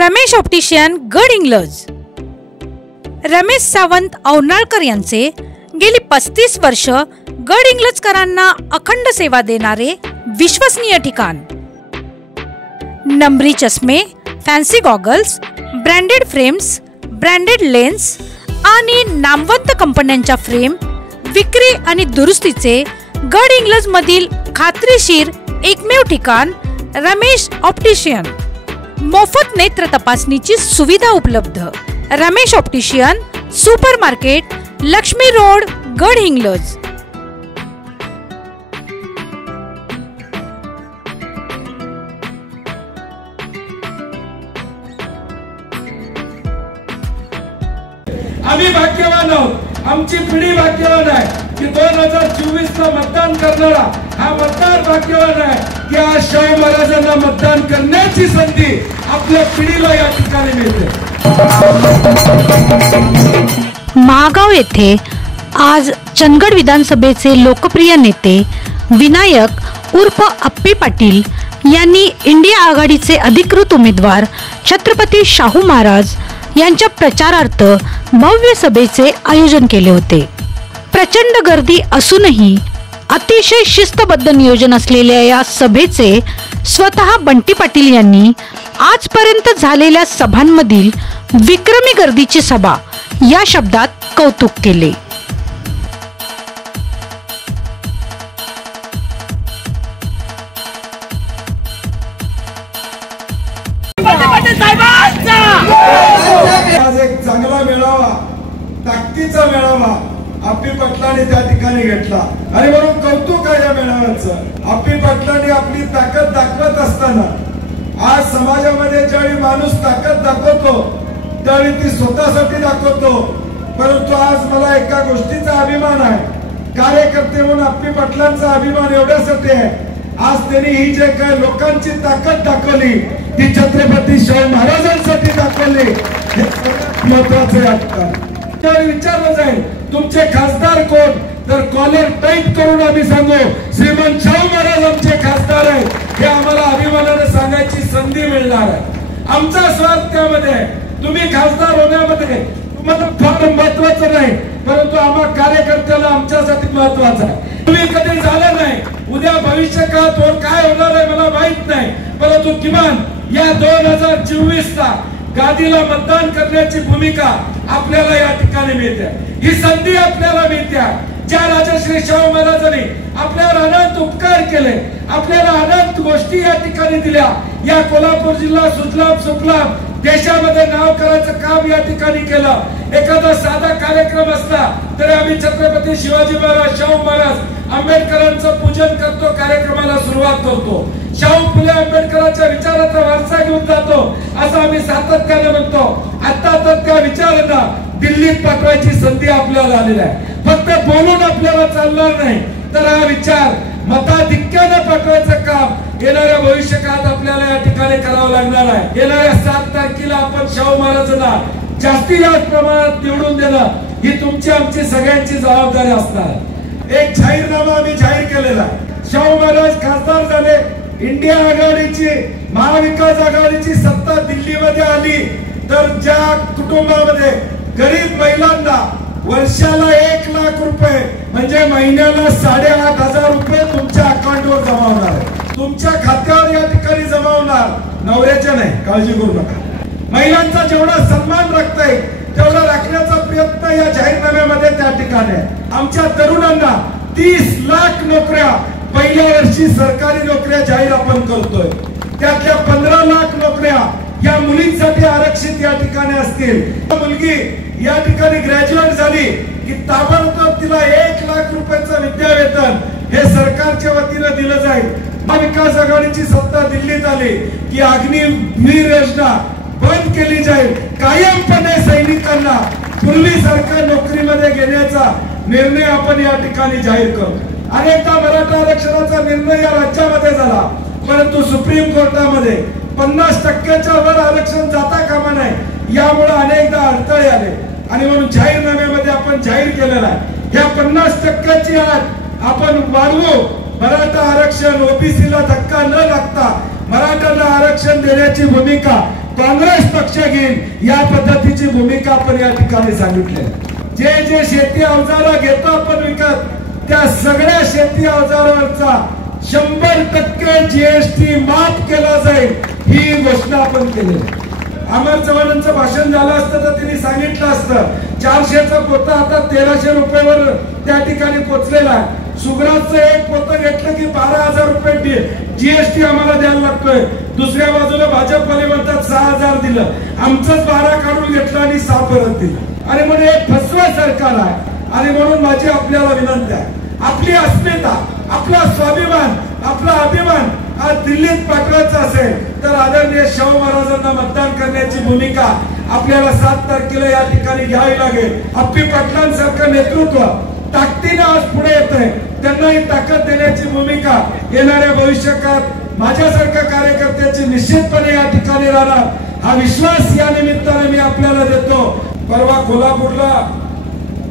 Ramesh optician Gadhinglaj. Ramesh Sawant औनाळकर यांचे गेली 35 वर्ष गडहिंग्लजकरांना अखंड सेवा देणारे विश्वसनीय ठिकाण। नंबरी चष्मे, fancy goggles, branded frames, branded lens आणि नामवंत कंपन्यांच्या फ्रेम विक्री आणि दुरुस्तीचे गडहिंग्लज मधील खात्रीशीर एकमेव ठिकाण रमेश ऑप्टिशियन। मोफत नेत्र तपासणीची सुविधा उपलब्ध। Ramesh optician, super market, Lakshmi road, Gadhinglaj. आम्ही भाग्यवान आहोत, आमची पिढी भाग्यवान आहे की 2024 ला मतदान करणारा हा मतदार भाग्यवान आहे की आज शाहू महाराजांना मतदान करण्याची संधी आपल्या पिढीला या ठिकाणी मिळते। महागाव येथे आज चंदगड विधानसभेचे लोकप्रिय नेते विनायक उर्फ अप्पी पाटील यांनी इंडिया आघाडीचे अधिकृत उमेदवार छत्रपती शाहू महाराज यांच्या प्रचारार्थ भव्य सभेचे आयोजन केले होते। प्रचंड गर्दी असूनही अतिशय शिस्तबद्ध नियोजन असलेल्या या सभेचे स्वतः बंटी पाटील यांनी आजपर्यंत झालेल्या सभांमधील विक्रमी गर्दीची सभा या शब्दात कौतुक केले। आज एक चांगला मेळावा, ताकदीचा मेळावा अप्पी पाटलांनी त्या ठिकाणी घेतला आणि म्हणून कौतुक आहे या मेळाव्याचं। अप्पी पाटलांनी आपली ताकद दाखवत असताना आज समाजामध्ये ज्यावेळी माणूस ताकद दाखवतो त्यावेळी ती स्वतःसाठी दाखवतो, परंतु आज मला एका गोष्टीचा अभिमान आहे, कार्यकर्ते म्हणून अप्पी पाटलांचा अभिमान एवढ्यासाठी आहे, आज त्यांनी ही जे काय लोकांची ताकद दाखवली ती छत्रपती शाहू महाराजांसाठी दाखवली, हे महत्वाचे आहे। त्यावेळी विचारलं जाईल तुमचे खासदार कोण, तर कॉलर टाईट करून आम्ही सांगू श्रीमंत शाहू महाराज आमचे खासदार आहे, हे आम्हाला अभिमानाने सांगायची संधी मिळणार आहे। आमचा स्वार्थ त्यामध्ये आहे, तुम्ही खासदार होण्यामध्ये तुम्हाला फार महत्वाचं नाही, परंतु आम्हा कार्यकर्त्याला आमच्यासाठी महत्वाचं आहे। तुम्ही कधी झालं नाही, उद्या भविष्य काळात काय होणार आहे मला माहित नाही, परंतु किमान या 2024 ला गादीला मतदान करण्याची भूमिका आपल्याला या ठिकाणी मिळते, ही संधी आपल्याला मिळते। ज्या राजश्री शाहू महाराजांनी आपल्यावर अनंत उपकार केले, आपल्याला अनंत गोष्टी या ठिकाणी दिल्या, या कोल्हापूर जिल्हा सुजलाम सुफलाम देशामध्ये नाव करायचं काम या ठिकाणी केलं। एखादा साधा कार्यक्रम असला तरी आम्ही छत्रपती शिवाजी महाराज, शाहू महाराज, आंबेडकरांचं पूजन करतो, कार्यक्रमाला सुरुवात करतो, शाहू फुले आंबेडकरांच्या विचाराचा वारसा घेऊन जातो असं आम्ही सातत्याने म्हणतो। आता तर त्या विचारांना दिल्लीत पाठवायची संधी आपल्याला आलेली आहे। फक्त बोलून आपल्याला चालणार नाही, तर हा विचार मताधिक्याने पाठवायचं काम येणाऱ्या भविष्य काळात आपल्याला या ठिकाणी करावं लागणार आहे। येणाऱ्या 7 तारखेला आपण शाहू महाराजांना जास्तीत जास्त प्रमाणात निवडून देणं ही तुमची आमची सगळ्यांची जबाबदारी असणार। एक जाहीरनामा आम्ही जाहीर केलेला, शाहू महाराज खासदार झाले, इंडिया आघाडीची महाविकास आघाडीची सत्ता दिल्लीमध्ये आली, तर ज्या कुटुंबामध्ये गरीब महिलांना वर्षाला 1 लाख रुपये म्हणजे महिन्याला 8,500 रुपये तुमच्या अकाउंटवर जमा होणार आहे, तुमच्या खात्यावर या ठिकाणी जमा होणार, नवऱ्याच्या नाही, काळजी करू नका। महिलांचा जेवढा सन्मान राखता येईल तेवढा राखण्याचा प्रयत्न या जाहीरनाम्यामध्ये त्या ठिकाणी आहे। आमच्या तरुणांना 30 लाख नोकऱ्या पहिल्या वर्षी सरकारी नोकऱ्या जाहीर आपण करतोय, त्यातल्या 15 लाख नोकऱ्या या मुलींसाठी आरक्षित या ठिकाणी असतील। मुलगी या ठिकाणी ग्रॅज्युएट झाली की ताबडतोब तिला 1 लाख रुपयाचं विद्यावेतन हे सरकारच्या वतीने दिलं जाईल। महाविकास आघाडीची सत्ता दिल्लीत आली की अग्निवीर योजना बंद केली जाईल, कायमपणे सैनिकांना पूर्वीसारख्या नोकरीमध्ये घेण्याचा निर्णय आपण या ठिकाणी जाहीर करतो। अनेकदा मराठा आरक्षणाचा निर्णय या राज्यामध्ये झाला, परंतु सुप्रीम कोर्टामध्ये 50% वर आरक्षण जाता कामा नये, यामुळे अनेकदा अडथळे आले आणि म्हणून जाहीरनाम्यामध्ये आपण जाहीर केलेला आहे या 50%ची अट आपण वाढवू। मराठा आरक्षण, ओबीसीला धक्का न लागता मराठ्यांना आरक्षण देण्याची भूमिका काँग्रेस पक्ष घेईल या पद्धतीची भूमिका आपण या ठिकाणी सांगितली. जे जे शेती अवजारा घेतो आपण विकत त्या सगळ्या शेती अवजारावरचा 100% जीएसटी माफ केला जाईल ही घोषणा आपण केली. अमर चव्हाणांचं भाषण झालं असतं तर त्यांनी सांगितलं असतं 400चा पोतं आता 1300 रुपयावर त्या ठिकाणी पोहोचलेला आहे. सुग्रासचं एक पोतं घेतलं की 12,000 रुपये जीएसटी आम्हाला द्यायला लागतोय. दुसऱ्या बाजूला भाजपवाले म्हणतात 6,000 दिलं, आमचंच 12 काढून घेतलं आणि 6 परत दिलं. आणि म्हणून एक फसवा सरकार आहे. आणि म्हणून माझी आपल्याला विनंती आहे, आपली अस्मिता, आपला स्वाभिमान, आपला अभिमान आज दिल्लीत पाठवायचा असेल तर आदरणीय शाहू महाराजांना मतदान करण्याची भूमिका आपल्याला 7 तारखेला या ठिकाणी घ्यावी लागेल. अप्पी पाटलांसारखं नेतृत्व ताकदीनं आज पुढे येत आहे, त्यांना ही ताकद देण्याची भूमिका येणाऱ्या भविष्यकाळात माझ्यासारख्या कार्यकर्त्याची निश्चितपणे या ठिकाणी राहणार. हा विश्वास या निमित्ताने मी आपल्याला देतो. परवा कोल्हापूरला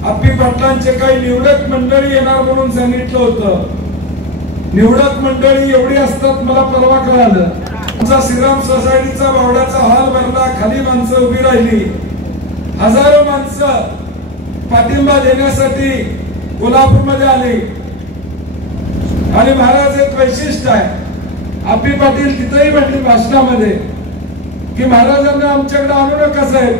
अप्पी पाटलांचे काही निवडक मंडळी येणार म्हणून सांगितलं होतं. निवडक मंडळी एवढी असतात मला परवा कळालं. आमचा श्रीराम सोसायटीचा बावड्याचा हॉल भरला, खाली माणसं उभी राहिली, हजारो माणसं पाठिंबा देण्यासाठी कोल्हापूरमध्ये आले. आणि महाराज एक वैशिष्ट्य आहे, अप्पी पाटील तिथेही म्हटली भाषणामध्ये की महाराजांना आमच्याकडे आणू नका साहेब,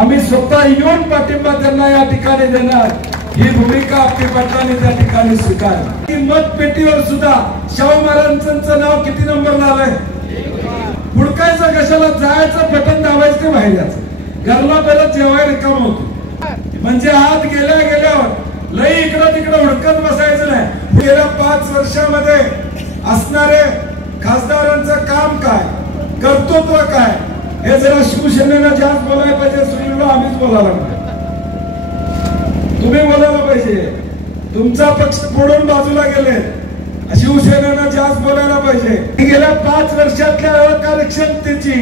आम्ही स्वतः येऊन पाठिंबा त्यांना या ठिकाणी देणार. ही भूमिका अप्पी पाटलांनी त्या ठिकाणी स्वीकारली. मतपेटीवर सुद्धा शाहू महाराजांचं नाव किती नंबरला आलंय? हुडकायचं कशाला, जायचं बटन दाबायचं ते बाहेरच घरला परत जेवायला रिकाम होतो. म्हणजे आत गेल्यावर लई इकडं तिकडं हुडकत बसायचं नाही. गेल्या 5 वर्षामध्ये असणारे खासदारांचं काम काय, कर्तृत्व काय, हे जरा शिवसेनेला जास्त बोलायला पाहिजे. सुनीलला आम्हीच बोलायला पाहिजे, तुम्ही बोलायला पाहिजे. तुमचा पक्ष फोडून बाजूला गेले, शिवसेनेनं जास्त बोलायला पाहिजे. गेल्या 5 वर्षातल्या अकार्यक्षमतेची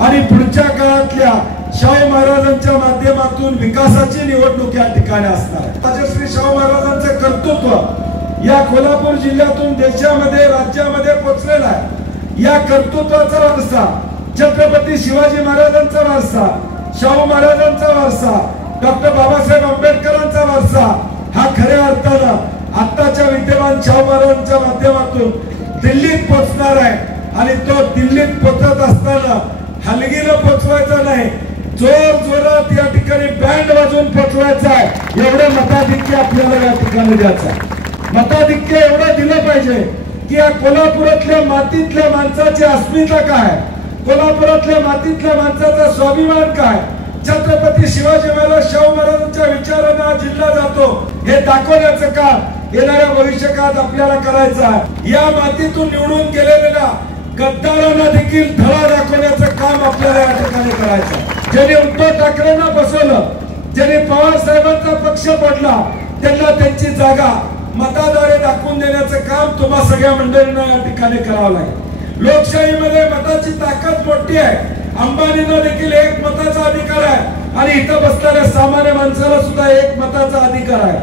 आणि पुढच्या काळातल्या शाहू महाराजांच्या माध्यमातून विकासाची निवडणूक या ठिकाणी असणार. राजश्री शाहू महाराजांचं कर्तृत्व या कोल्हापूर जिल्ह्यातून देशामध्ये राज्यामध्ये पोहोचलेला आहे. या कर्तृत्वाचा वारसा छत्रपती शिवाजी महाराजांचा वारसा, शाहू महाराजांचा वारसा, डॉक्टर बाबासाहेब आंबेडकरांचा वारसा हा खऱ्या अर्थानं आताच्या विद्यमान शाहू महाराजांच्या माध्यमातून दिल्लीत पोहोचणार आहे. आणि तो दिल्लीत पोहोचत असताना हलगीनं पोहोचवायचा नाही, जोर जोरात या ठिकाणी बँड वाजवून पोहोचवायचा आहे. एवढं मताधिक्य आपल्याला या ठिकाणी द्यायचं आहे. मताधिक्य एवढं दिलं पाहिजे की या कोल्हापुरातल्या मातीतल्या माणसाची अस्मिता काय, कोल्हापुरातल्या मातीतल्या माणसाचा स्वाभिमान काय, छत्रपती शिवाजी महाराज शाहू महाराजांच्या विचारांना जिल्हा जातो हे दाखवण्याचं काम येणाऱ्या भविष्यकाळात आपल्याला करायचं आहे. या मातीतून निवडून गेलेल्या गद्दारांना देखील धडा दाखवण्याचं काम आपल्याला या ठिकाणी करायचं आहे. ज्यांनी उद्धव ठाकरेंना बसवलं, ज्यांनी पवार साहेबांचा पक्ष पडला, त्यांना त्यांची जागा मताद्वारे दाखवून देण्याचं काम तुम्हा सगळ्या मंडळींना या ठिकाणी करावं लागेल. लोकशाहीमध्ये मताची ताकद मोठी आहे. अंबानींना देखील 1 मताचा अधिकार आहे आणि इथं बसलेल्या सामान्य माणसाला सुद्धा 1 मताचा अधिकार आहे.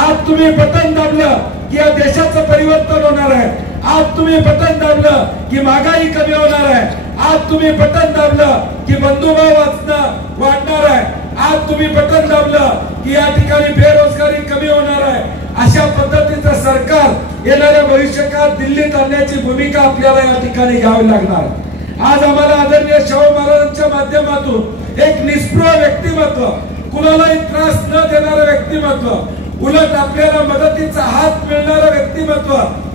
आज तुम्ही बटन दाबलं की या देशाचं परिवर्तन होणार आहे. आज तुम्ही बटन दाबलं की महागाई कमी होणार आहे. आज तुम्ही बटन दाबलं की बंधुभाव वाढणार आहे. आज तुम्ही बटन दाबलं की या ठिकाणी बेरोजगारी कमी होणार आहे. अशा पद्धतीचं सरकार येणाऱ्या भविष्यकाळात दिल्लीत आणण्याची भूमिका आपल्याला या ठिकाणी घ्यावी लागणार. आज आम्हाला आदरणीय शाहू महाराजांच्या माध्यमातून एक निष्प्रह व्यक्तिमत्व, कुणालाही त्रास न देणारं व्यक्तिमत्व, उलट आपल्याला मदतीचा हात मिळणारं व्यक्तिमत्व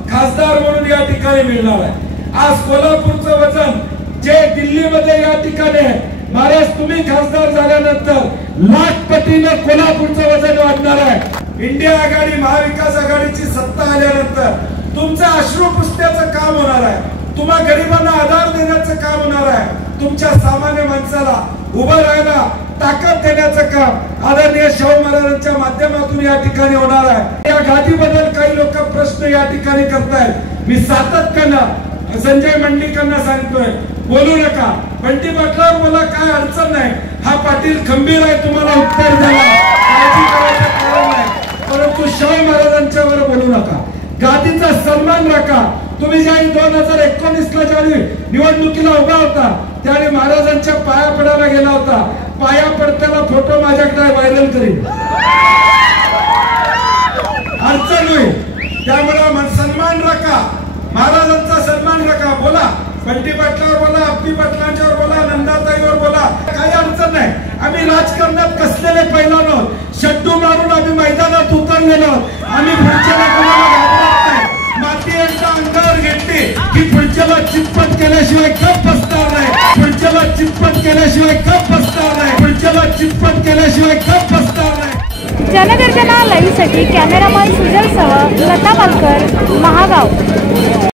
खासदार म्हणून या ठिकाणी मिळणार आहे. आज कोल्हापूरचं वजन जे दिल्लीमध्ये या ठिकाणी आहे, महाराज तुम्ही खासदार झाल्यानंतर लाख पटीनं कोल्हापूरचं वजन वाढणार आहे. इंडिया आघाडी महाविकास आघाडीची सत्ता आल्यानंतर तुमचं अश्रू पुसण्याचं काम होणार आहे. तुम्हा गरिबांना आधार देण्याचं काम होणार आहे. तुमच्या सामान्य माणसाला उभं राहायला ताकद देण्याचं काम आदरणीय शाहू महाराजांच्या माध्यमातून या ठिकाणी होणार आहे. या गादीबद्दल काही लोक प्रश्न या ठिकाणी करतायत. मी सातत्यानं संजय मंडलिकांना सांगतोय, बोलू नका. बंटी पाटलावर मला काय अडचण नाही. हा पाटील खंबीर आहे, तुम्हाला उत्तर द्यायला काळजी करायचं कारण नाही. परंतु शाहू महाराजांच्यावर बोलू नका. गादीचा सन्मान राखा. तुम्ही ज्यावेळी 2019ला ज्यावेळी निवडणुकीला उभा होता त्याने महाराजांच्या पाया पडायला गेला होता. पाया पडताना फोटो माझ्याकडे व्हायरल करीन, अडचण होईल. त्यामुळे सन्मान राखा, महाराजांचा सन्मान राखा. बोला, बंटी पाटलावर बोला, अप्पी पाटलांच्यावर बोला, नंदाताईवर बोला, काही अडचण नाही. आम्ही राजकारणात कसलेले पैलवान आहोत. शड्डू मारून आम्ही मैदानात उतरलेलो आहोत. आम्ही पुढच्याला कोणाला घाबरत नाही. माती एकदा अंगावर घेतली की पुढच्याला चितपट केल्याशिवाय गप बसणार नाही. पुढच्याला चितपट केल्याशिवाय गप बसणार नाही. पुढच्याला चितपट केल्याशिवाय गप बसणार नाही. जनगर्जना लाईव्हसाठी कॅमेरामन सुजलसह लता पालकर, महागाव.